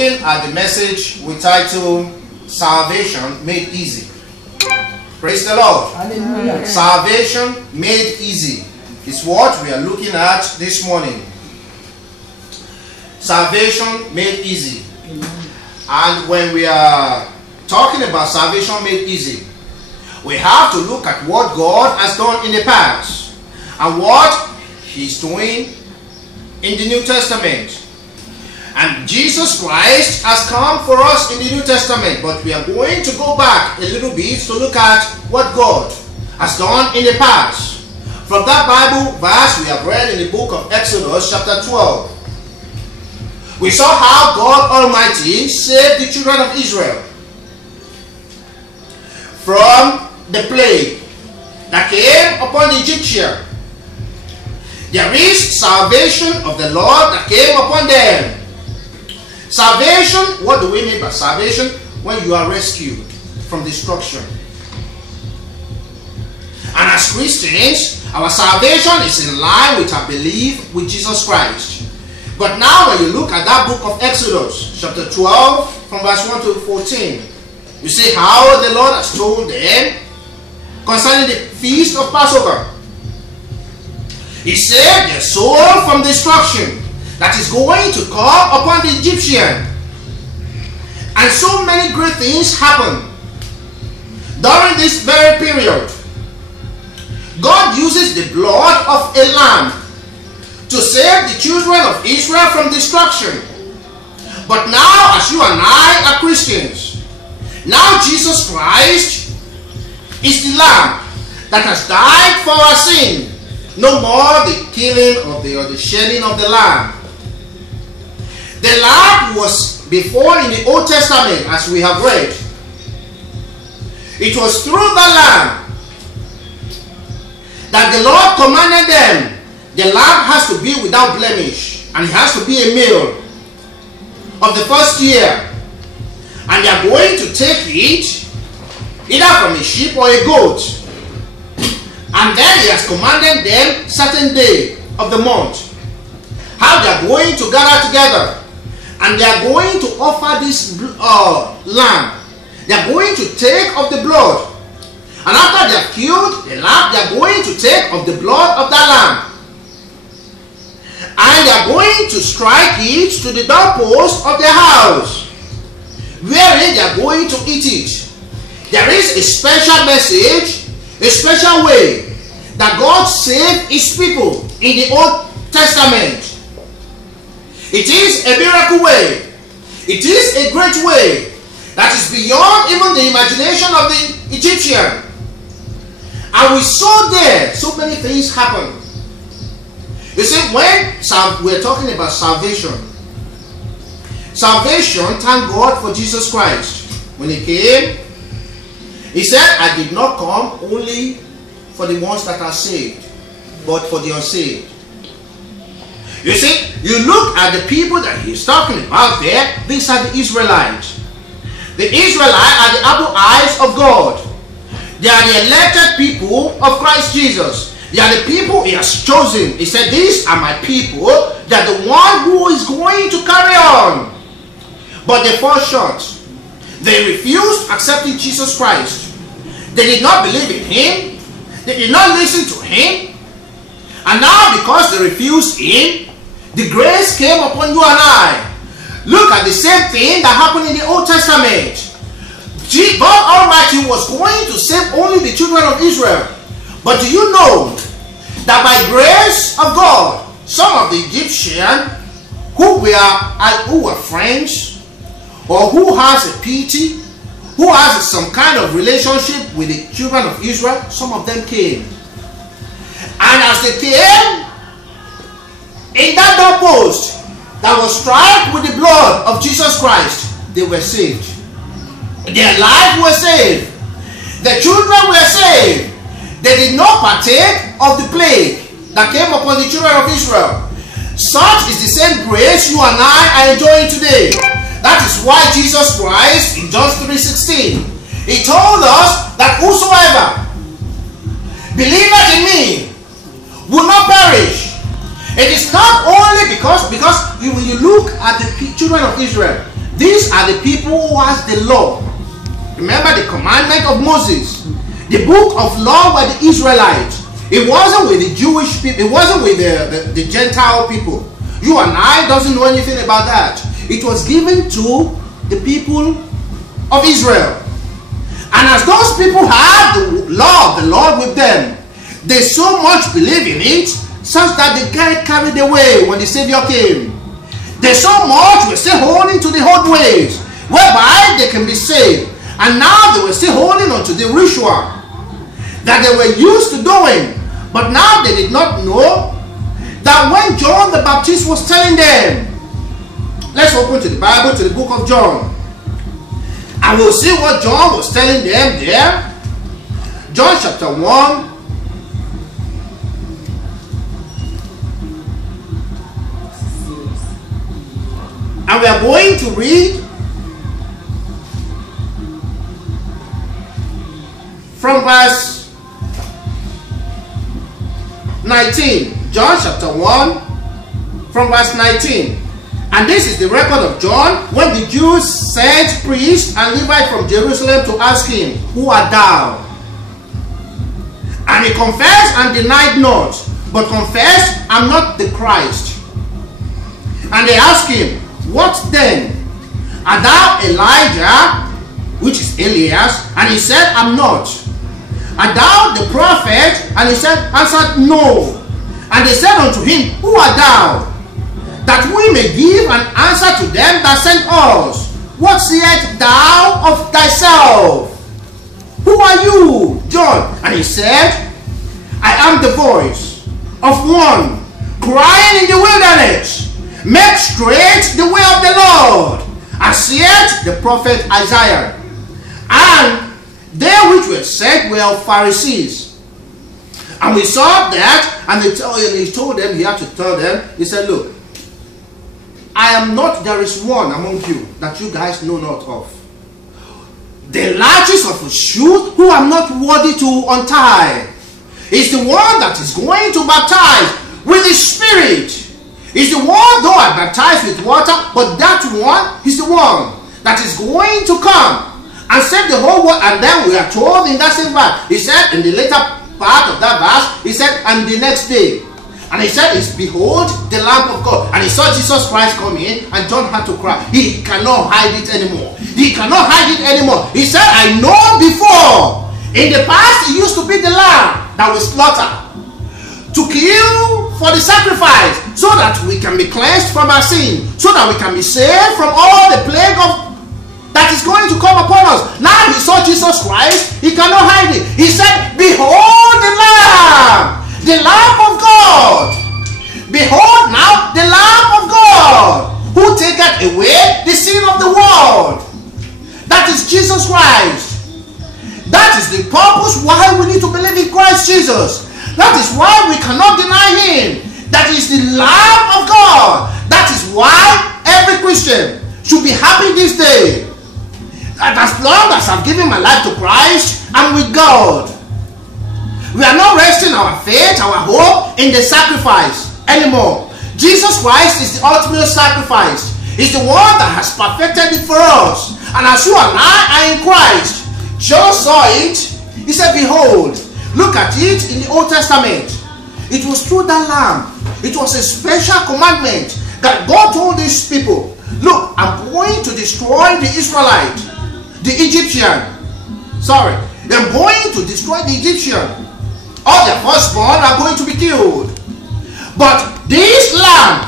looking at the message we titled Salvation Made Easy. Praise the Lord. Hallelujah. Salvation Made Easy is what we are looking at this morning. Salvation Made Easy. And when we are talking about salvation made easy, we have to look at what God has done in the past and what He's doing in the New Testament. And Jesus Christ has come for us in the New Testament, but we are going to go back a little bit to look at what God has done in the past. From that Bible verse we have read in the book of Exodus chapter 12. We saw how God Almighty saved the children of Israel from the plague that came upon the Egyptians. There is salvation of the Lord that came upon them. Salvation, what do we mean by salvation? When you are rescued from destruction. And as Christians, our salvation is in line with our belief with Jesus Christ. But now when you look at that book of Exodus, chapter 12, from verse 1 to 14, you see how the Lord has told them concerning the feast of Passover. He saved their soul from destruction that is going to come upon the Egyptian. And so many great things happen during this very period. God uses the blood of a lamb to save the children of Israel from destruction. But now, as you and I are Christians, now Jesus Christ is the lamb that has died for our sin. No more the killing of or the shedding of the lamb. The lamb was before in the Old Testament, as we have read. It was through the lamb that the Lord commanded them. The lamb has to be without blemish, and it has to be a male of the first year. And they are going to take it either from a sheep or a goat. And then He has commanded them certain day of the month how they are going to gather together, and they are going to offer this lamb. They are going to take of the blood, and after they have killed the lamb, they are going to take of the blood of that lamb, and they are going to strike it to the doorpost of their house, wherein they are going to eat it. There is a special message, a special way that God saved His people in the Old Testament. It is a miracle way. It is a great way that is beyond even the imagination of the Egyptian. And we saw there so many things happen. You see, when we're talking about salvation, thank God for Jesus Christ. When He came, He said, I did not come only for the ones that are saved, but for the unsaved. You see, you look at the people that He's talking about there, these are the Israelites. The Israelites are the apple eyes of God. They are the elected people of Christ Jesus. They are the people He has chosen. He said, these are my people. They are the one who is going to carry on. But they fall short. They refused accepting Jesus Christ. They did not believe in Him. They did not listen to Him. And now because they refused Him, the grace came upon you and I. Look at the same thing that happened in the Old Testament. God Almighty was going to save only the children of Israel. But do you know that by grace of God, some of the Egyptians who were friends, or who has a pity, who has some kind of relationship with the children of Israel, some of them came. And as they came, in that doorpost that was struck with the blood of Jesus Christ, they were saved. Their lives were saved. The children were saved. They did not partake of the plague that came upon the children of Israel. Such is the same grace you and I are enjoying today. That is why Jesus Christ in John 3:16, He told us that whosoever believeth in me will not perish. It is not only because when you look at the children of Israel, these are the people who has the law. Remember the commandment of Moses. The book of law were the Israelites. It wasn't with the Jewish people. It wasn't with the Gentile people. You and I doesn't know anything about that. It was given to the people of Israel. And as those people had the law of the Lord with them, they so much believe in it, such that they get carried away when the Savior came. They so much were still holding to the old ways, whereby they can be saved. And now they were still holding on to the ritual that they were used to doing. But now they did not know that when John the Baptist was telling them, let's open to the Bible, to the book of John. And we'll see what John was telling them there. John chapter 1. And we are going to read from verse 19. John chapter 1 from verse 19. And this is the record of John when the Jews sent priests and Levites from Jerusalem to ask him, "Who art thou?" And he confessed and denied not, but confessed, "I'm not the Christ." And they asked him, "What then? Art thou Elijah?" Which is Elias. And he said, "I'm not." "Art thou the prophet?" And he answered, "No." And they said unto him, "Who art thou? That we may give an answer to them that sent us. What sayest thou of thyself? Who are you, John?" And he said, "I am the voice of one crying in the wilderness, make straight the way of the Lord, as saith the prophet Isaiah." And they which were sent were of Pharisees. And we saw that, and he told them, he had to tell them, he said, "Look, I am not, there is one among you that you guys know not of. The latches of a shoe who I'm not worthy to untie. Is the one that is going to baptize with the Spirit. Is the one, though I baptize with water, but that one is the one that is going to come and save the whole world." And then we are told in that same verse, he said in the later part of that verse, he said, "And the next day." And he said, "Behold the Lamb of God." And he saw Jesus Christ come in, and John had to cry. He cannot hide it anymore. He cannot hide it anymore. He said, "I know before. In the past, it used to be the lamb that we slaughter to kill for the sacrifice, so that we can be cleansed from our sin, so that we can be saved from all the plague of that is going to come upon us." Now he saw Jesus Christ. He cannot hide it. He said, "Behold the Lamb of God. Behold now the Lamb of God, who taketh away the sin of the world." That is Jesus Christ. That is the purpose why we need to believe in Christ Jesus. That is why we cannot deny him. That is the Lamb of God. That is why every Christian should be happy this day. That as long as I've given my life to Christ, I'm with God. We are not resting our faith, our hope in the sacrifice anymore. Jesus Christ is the ultimate sacrifice. He's the one that has perfected it for us. And as you and I are in Christ, John saw it. He said, "Behold." Look at it in the Old Testament. It was through that lamb. It was a special commandment that God told these people, "Look, I'm going to destroy the Israelite, the Egyptian. Sorry, I'm going to destroy the Egyptian. All their firstborn are going to be killed. But this lamb,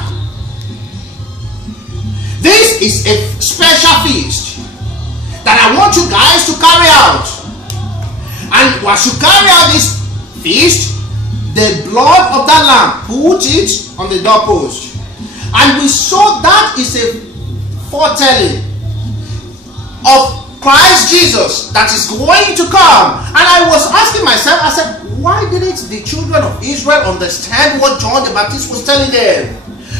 this is a special feast that I want you guys to carry out. And once you carry out this feast, the blood of that lamb, put it on the doorpost." And we saw that is a foretelling of Christ Jesus that is going to come. And I was asking myself, I said, why didn't the children of Israel understand what John the Baptist was telling them?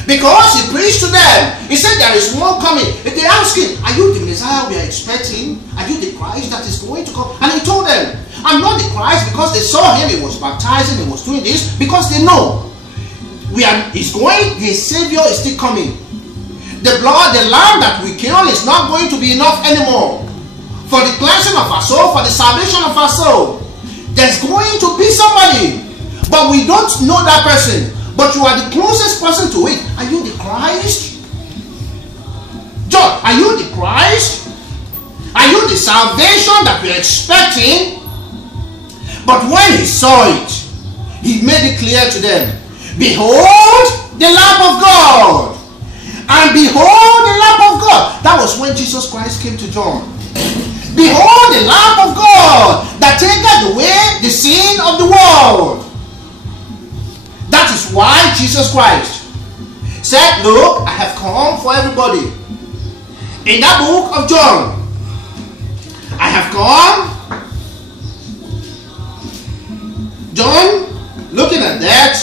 Because he preached to them. He said there is one coming. If they ask him, "Are you the Messiah we are expecting? Are you the Christ that is going to come?" And he told them, "I'm not the Christ," because they saw him. He was baptizing. He was doing this because they know he's going. His Savior is still coming. the blood, the lamb that we kill is not going to be enough anymore for the cleansing of our soul, for the salvation of our soul. There's going to be somebody, but we don't know that person. But you are the closest person to it. Are you the Christ? John, are you the Christ? Are you the salvation that we're expecting? But when he saw it, he made it clear to them. Behold the Lamb of God. And behold the Lamb of God. That was when Jesus Christ came to John. Behold the Lamb of God that taketh away the sin of the world. That is why Jesus Christ said, look, I have come for everybody. In that book of John, I have come. John, looking at that,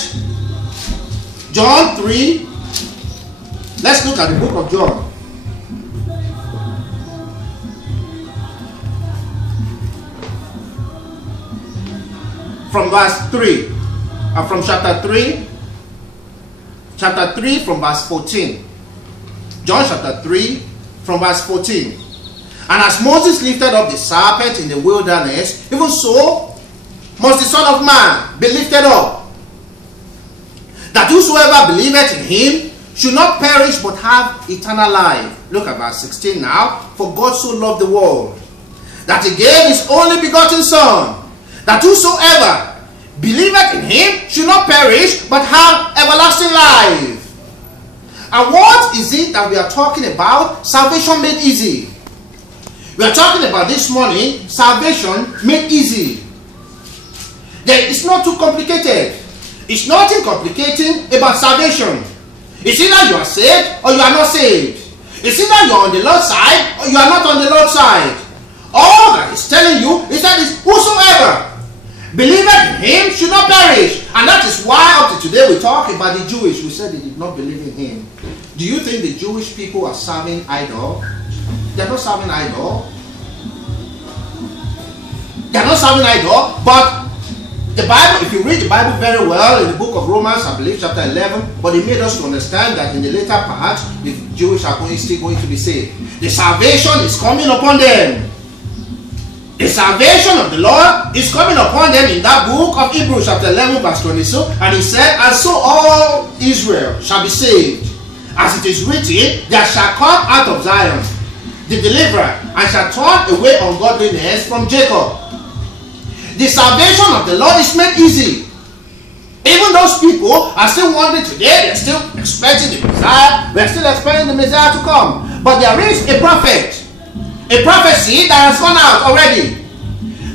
John 3. Let's look at the book of John. From verse 3, from chapter 3 from verse 14. John chapter 3 from verse 14. And as Moses lifted up the serpent in the wilderness, even so must the Son of Man be lifted up, that whosoever believeth in him should not perish but have eternal life. Look at verse 16 now. For God so loved the world, that he gave his only begotten Son, that whosoever believeth in him should not perish but have everlasting life. And what is it that we are talking about? Salvation made easy. We are talking about this morning, salvation made easy. It's not too complicated. It's nothing complicating about salvation. It's either you are saved or you are not saved. It's either you are on the Lord's side or you are not on the Lord's side. All that is telling you is that whosoever believeth in him should not perish. And that is why up to today we talk about the Jewish. We said they did not believe in him. Do you think the Jewish people are serving idol? They are not serving idol. They are not serving idol. But the Bible, if you read the Bible very well, in the book of Romans, I believe chapter 11, but it made us to understand that in the later part, the Jewish are still going to be saved. The salvation is coming upon them. The salvation of the Lord is coming upon them in that book of Hebrews chapter 11 verse 22. And he said, and so all Israel shall be saved. As it is written, there shall come out of Zion the deliverer, and shall turn away ungodliness from Jacob. The salvation of the Lord is made easy. Even those people are still wondering today, they're still expecting the Messiah, we're still expecting the Messiah to come. But there is a prophet, a prophecy that has gone out already.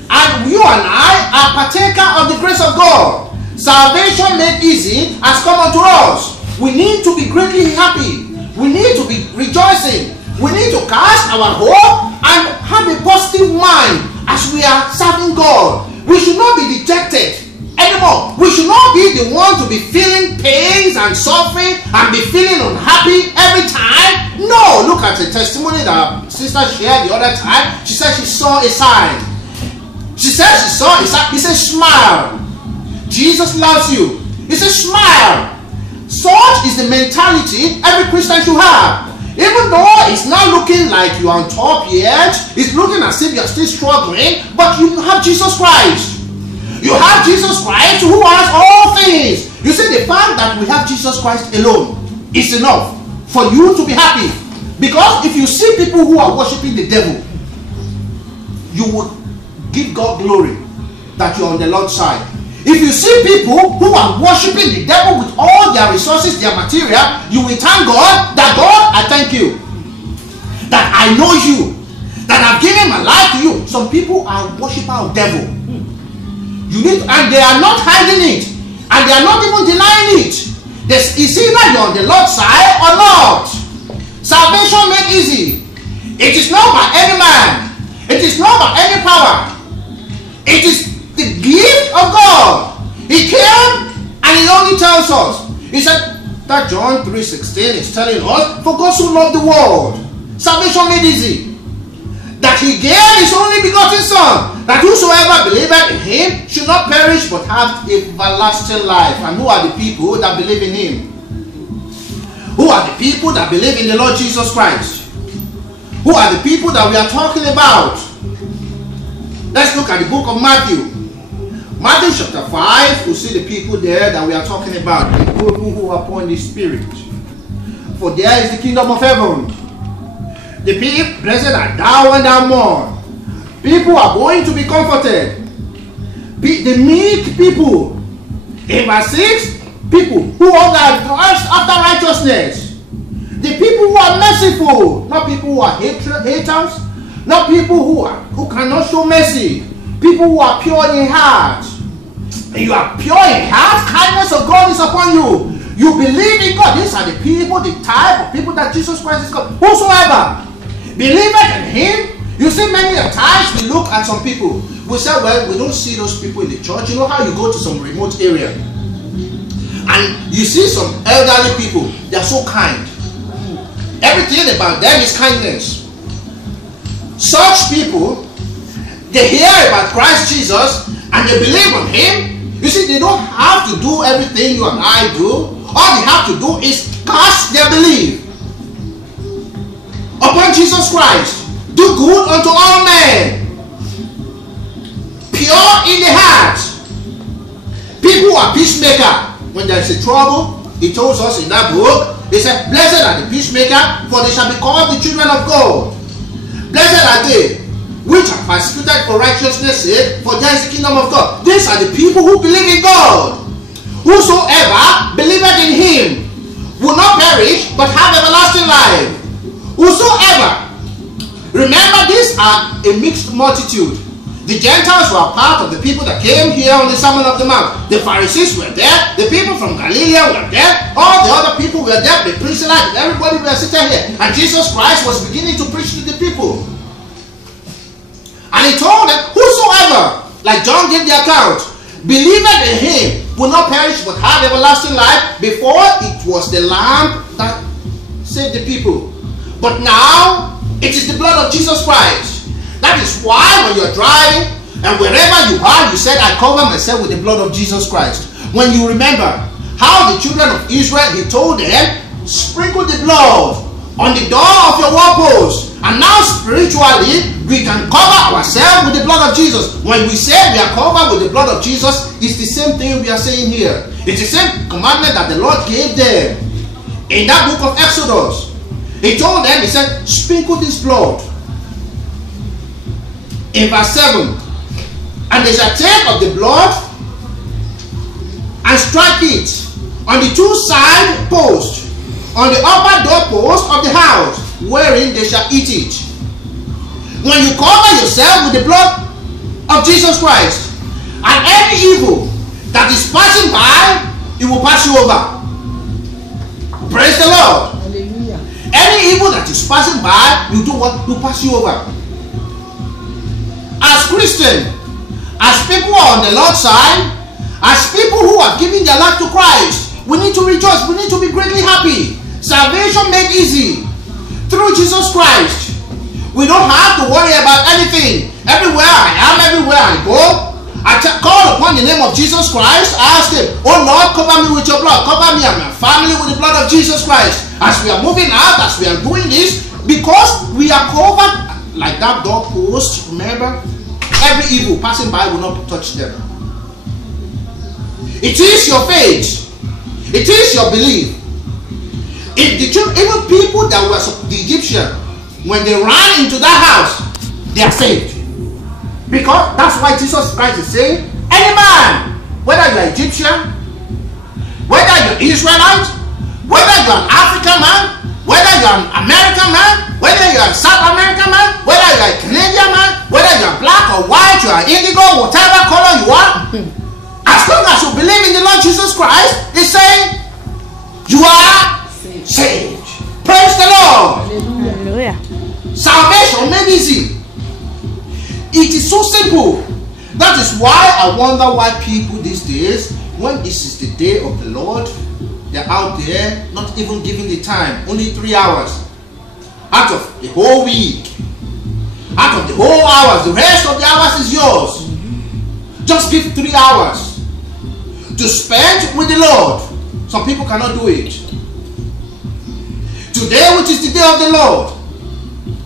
And you and I are partaker of the grace of God. Salvation made easy has come unto us. We need to be greatly happy. We need to be rejoicing. We need to cast our hope and have a positive mind as we are serving God. We should not be dejected anymore. We should not be the one to be feeling pains and suffering and be feeling unhappy every time. No, look at the testimony that our sister shared the other time. She said she saw a sign. She said she saw a sign. He said, smile. Jesus loves you. He said, smile. Such is the mentality every Christian should have. Even though it's not looking like you are on top yet, it's looking as if you're still struggling, but you have Jesus Christ. You have Jesus Christ who has all things. You see, the fact that we have Jesus Christ alone is enough for you to be happy. Because if you see people who are worshiping the devil, you will give God glory that you're on the Lord's side. If you see people who are worshiping the devil with all their resources, their material, you will thank God that, God, I thank you. That I know you. That I've given my life to you. Some people are worshippers of devil. And they are not hiding it. And they are not even denying it. It's either you're on the Lord's side or not. Salvation made easy. It is not by any man. It is not by any power. It is the gift of God. He came and he only tells us. He said that John 3:16 is telling us, for God so loved the world. Salvation made easy. That he gave his only begotten Son, that whosoever believeth in him should not perish but have everlasting life. And who are the people that believe in him? Who are the people that believe in the Lord Jesus Christ? Who are the people that we are talking about? Let's look at the book of Matthew. Matthew chapter 5, we'll see the people there that we are talking about. The people who are upon the Spirit. For there is the kingdom of heaven. The people, blessed are thou and thou mourn. People are going to be comforted. The meek people. In verse 6, people who hunger after righteousness. The people who are merciful. Not people who are haters. Not people who cannot show mercy. People who are pure in heart. And you are pure in heart, kindness of God is upon you. You believe in God. These are the people, the type of people that Jesus Christ is called. Whosoever believeth in Him. You see, many times we look at some people. We say, well, we don't see those people in the church. You know how you go to some remote area and you see some elderly people. They are so kind. Everything about them is kindness. Such people, they hear about Christ Jesus and they believe on Him. You see, they don't have to do everything you and I do. All they have to do is cast their belief upon Jesus Christ. Do good unto all men. Pure in the heart. People who are peacemaker. When there is a trouble, He tells us in that book, He said, blessed are the peacemaker, for they shall be called the children of God. Blessed are they which are persecuted for righteousness' sake, for there is the kingdom of God. These are the people who believe in God. Whosoever believeth in Him will not perish, but have everlasting life. Whosoever. Remember, these are a mixed multitude. The Gentiles were part of the people that came here on the Sermon of the Mount. The Pharisees were there. The people from Galilee were there. All the other people were there. The Israelites, everybody were sitting here. And Jesus Christ was beginning to preach to the people. And He told them, whosoever, like John gave the account, believeth in Him will not perish but have everlasting life. Before, it was the Lamb that saved the people. But now, it is the blood of Jesus Christ. That is why when you're driving and wherever you are, you said, I cover myself with the blood of Jesus Christ. When you remember how the children of Israel, He told them, sprinkle the blood on the door of your wall-post. And now spiritually, we can cover ourselves with the blood of Jesus. When we say we are covered with the blood of Jesus, it's the same thing we are saying here. It's the same commandment that the Lord gave them in that book of Exodus. He told them, He said, sprinkle this blood. In verse 7, and they shall take of the blood and strike it on the two side posts, on the upper door post of the house, wherein they shall eat it. When you cover yourself with the blood of Jesus Christ, and any evil that is passing by, it will pass you over. Praise the Lord. Hallelujah. Any evil that is passing by, you do what? You pass you over. As Christians, as people who are on the Lord's side, as people who are giving their life to Christ, we need to rejoice. We need to be greatly happy. Salvation made easy through Jesus Christ. We don't have to worry about anything. Everywhere I am, everywhere I go, I call upon the name of Jesus Christ. I ask Him, oh Lord, cover me with your blood. Cover me and my family with the blood of Jesus Christ. As we are moving out, as we are doing this, because we are covered like that doorpost, remember? Every evil passing by will not touch them. It is your faith. It is your belief. If even people that were the Egyptian, when they ran into that house, they are saved. Because that's why Jesus Christ is saying, any man, whether you're Egyptian, whether you're Israelite, whether you're an African man, whether you're an American man, whether you're a South American man, whether you're a Canadian man, whether you're black or white, you're indigo, whatever color you are, as long as you believe in the Lord Jesus Christ, He's saying, you are saved. Praise the Lord. Hallelujah. Salvation made easy. It is so simple. That is why I wonder why people these days, when this is the day of the Lord, they're out there not even giving the time, only 3 hours out of the whole week, out of the whole hours. The rest of the hours is yours. Just give 3 hours to spend with the Lord. Some people cannot do it. Today, which is the day of the Lord,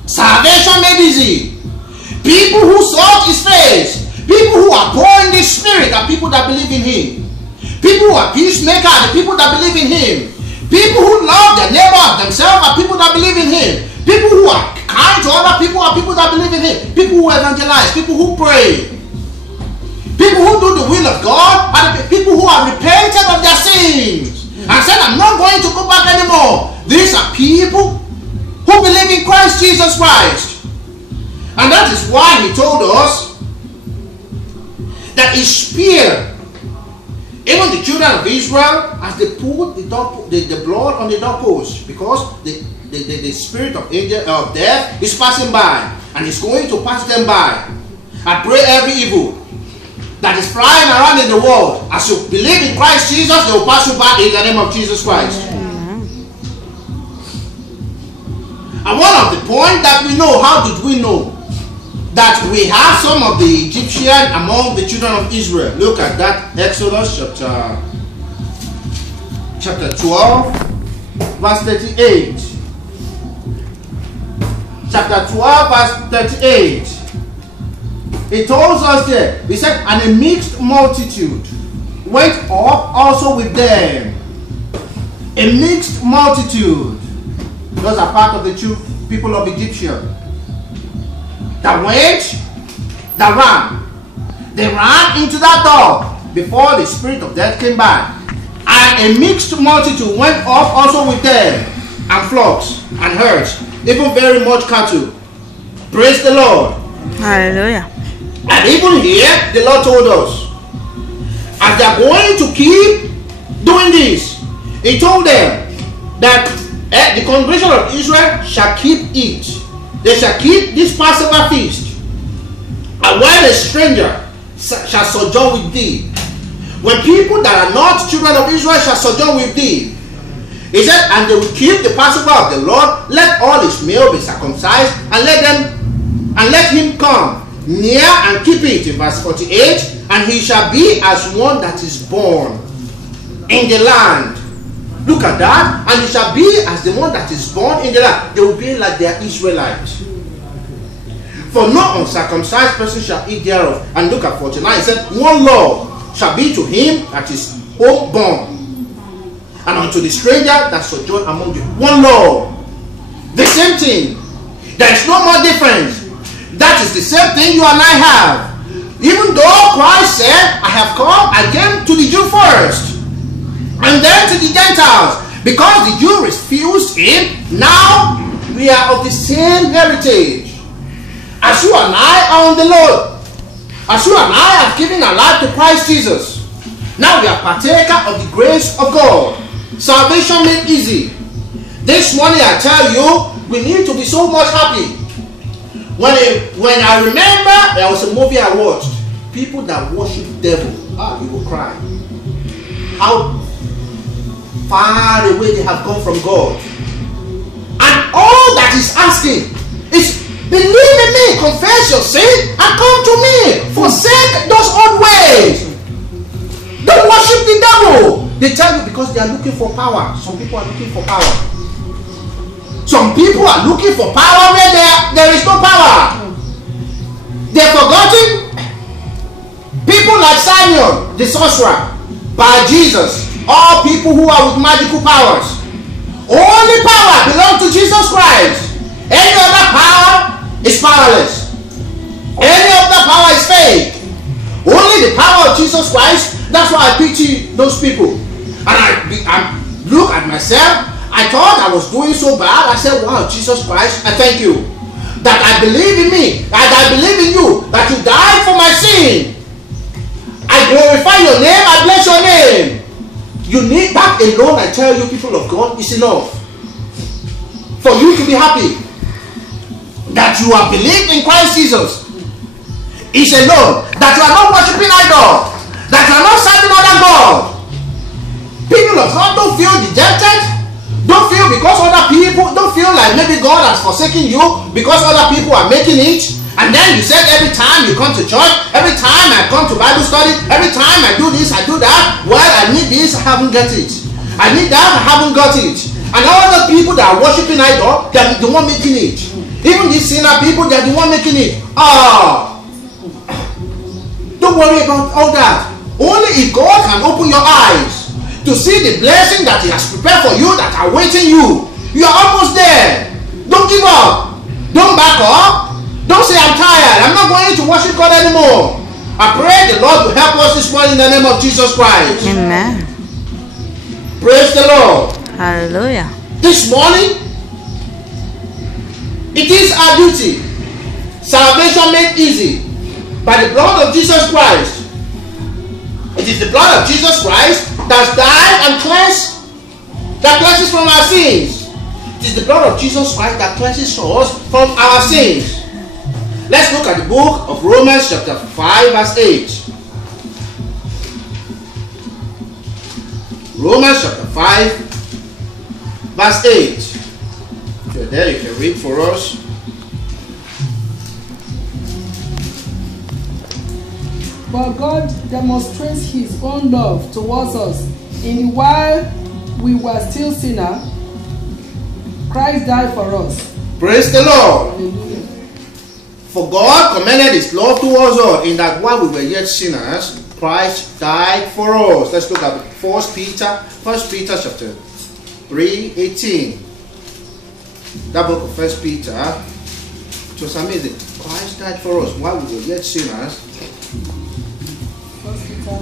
salvation made easy. People who sought his face, people who are poor in the spirit are people that believe in him. People who are peacemakers are people that believe in him. People who love their neighbor as themselves are people that believe in him. People who are kind to other people are people that believe in him. People who evangelize, people who pray, people who do the will of God, are the people who are repented of their sins and said, I'm not going to go back anymore. These are people who believe in Christ Jesus Christ. And that is why he told us that he spared even the children of Israel as they put the blood on the doorpost, because the spirit of death is passing by and is going to pass them by. I pray every evil that is flying around in the world, as you believe in Christ Jesus, they will pass you by in the name of Jesus Christ. And one of the points that we know, how did we know that we have some of the Egyptians among the children of Israel? Look at that, Exodus chapter 12, verse 38. Chapter 12, verse 38. It tells us there, he said, and a mixed multitude went up also with them. A mixed multitude. Those are part of the two people of Egyptian. That went, that ran. They ran into that door before the spirit of death came by. And a mixed multitude went up also with them, and flocks and herds, even very much cattle. Praise the Lord. Hallelujah. And even here, the Lord told us, as they are going to keep doing this, he told them that the congregation of Israel shall keep it. They shall keep this Passover feast. And when a stranger shall sojourn with thee, when people that are not children of Israel shall sojourn with thee, he said, and they will keep the Passover of the Lord, let all his male be circumcised, and let him come near and keep it. In verse 48, and he shall be as one that is born in the land. Look at that. And he shall be as the one that is born in the land. They will be like their Israelites. For no uncircumcised person shall eat thereof. And look at 49. It said, one law shall be to him that is homeborn, and unto the stranger that sojourn among you. One law. The same thing. There is no more difference. That is the same thing you and I have. Even though Christ said, I have come, I came to the Jew first, and then to the Gentiles. Because the Jew refused him, now we are of the same heritage. As you and I are on the Lord, as you and I have given our life to Christ Jesus, now we are partaker of the grace of God. Salvation made easy. This morning I tell you, we need to be so much happy. When I remember there was a movie I watched, people that worship the devil, you will cry. How far away they have gone from God. And all that is asking is, believe in me, confess your sin, and come to me. Forsake those old ways. Don't worship the devil. They tell you because they are looking for power. Some people are looking for power. Some people are looking for power where there is no power. They've forgotten people like Samuel, the sorcerer, by Jesus. All people who are with magical powers. Only power belongs to Jesus Christ. Any other power is powerless. Any other power is fake. Only the power of Jesus Christ. That's why I pity those people. And I look at myself. I thought I was doing so bad. I said, wow, Jesus Christ, I thank you that I believe in me, that I believe in you, that you died for my sin. I glorify your name, I bless your name. You need that alone, I tell you, people of God, is enough for you to be happy. That you have believed in Christ Jesus is alone. That you are not worshiping idol. That you are not serving other God. People of God, don't feel dejected. Don't feel because other people, don't feel like maybe God has forsaken you because other people are making it. And then you said every time you come to church, every time I come to Bible study, every time I do this, I do that. Well, I need this, I haven't got it. I need that, I haven't got it. And all the people that are worshiping idol, they are the one making it. Even these sinner people, they are the one making it. Don't worry about all that. Only if God can open your eyes to see the blessing that He has prepared for you, that are waiting you. You are almost there. Don't give up. Don't back up. Don't say, I'm tired. I'm not going to worship God anymore. I pray the Lord will help us this morning in the name of Jesus Christ. Amen. Praise the Lord. Hallelujah. This morning, it is our duty. Salvation made easy by the blood of Jesus Christ. It is the blood of Jesus Christ that died and cleanses from our sins. It is the blood of Jesus Christ that cleanses us from our sins. Let's look at the book of Romans chapter 5 verse 8. Romans chapter 5 verse 8. If you're there, you can read for us. But God demonstrates His own love towards us in while we were still sinners, Christ died for us. Praise the Lord. Hallelujah. For God commended His love towards us in that while we were yet sinners, Christ died for us. Let's look at 1 Peter chapter 3:18. That book of 1 Peter, it was amazing. Christ died for us while we were yet sinners. 1 Peter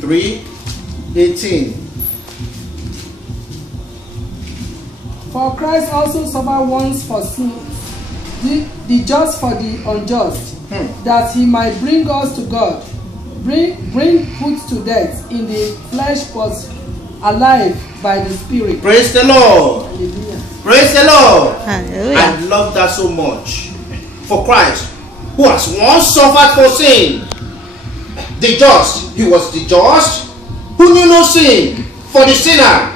3:18. For Christ also suffered once for sins, the just for the unjust, that He might bring us to God, bring put to death in the flesh, but alive by the Spirit. Praise the Lord. Hallelujah. Praise the Lord. Hallelujah. I love that so much. For Christ, who has once suffered for sin, the just, He was the just, who knew no sin, for the sinner,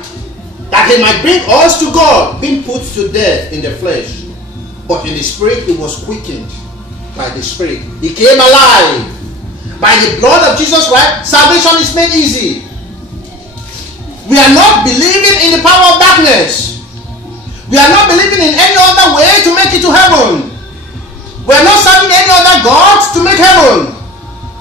that He might bring us to God, being put to death in the flesh, but in the Spirit He was quickened by the Spirit. He came alive. By the blood of Jesus Christ, salvation is made easy. We are not believing in the power of darkness. We are not believing in any other way to make it to heaven. We are not serving any other gods to make heaven.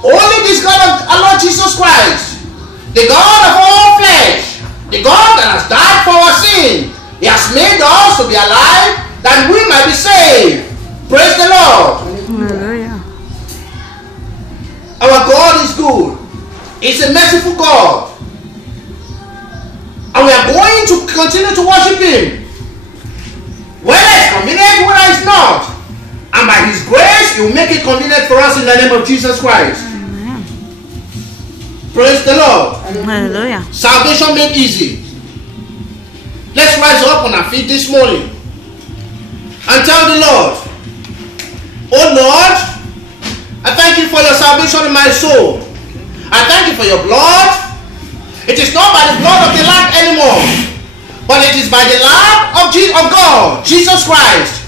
Only this God of our Lord Jesus Christ, the God of all flesh, the God that has died for our sin. He has made us to be alive that we might be saved. Praise the Lord. Hallelujah. Our God is good. He's a merciful God. And we are going to continue to worship Him. Whether it's convenient, whether it's not. And by His grace, He will make it convenient for us in the name of Jesus Christ. Amen. Praise the Lord. Hallelujah. Salvation made easy. Let's rise up on our feet this morning and tell the Lord, oh Lord, I thank You for Your salvation in my soul. I thank You for Your blood. It is not by the blood of the Lamb anymore, but it is by the Lamb of God, Jesus Christ.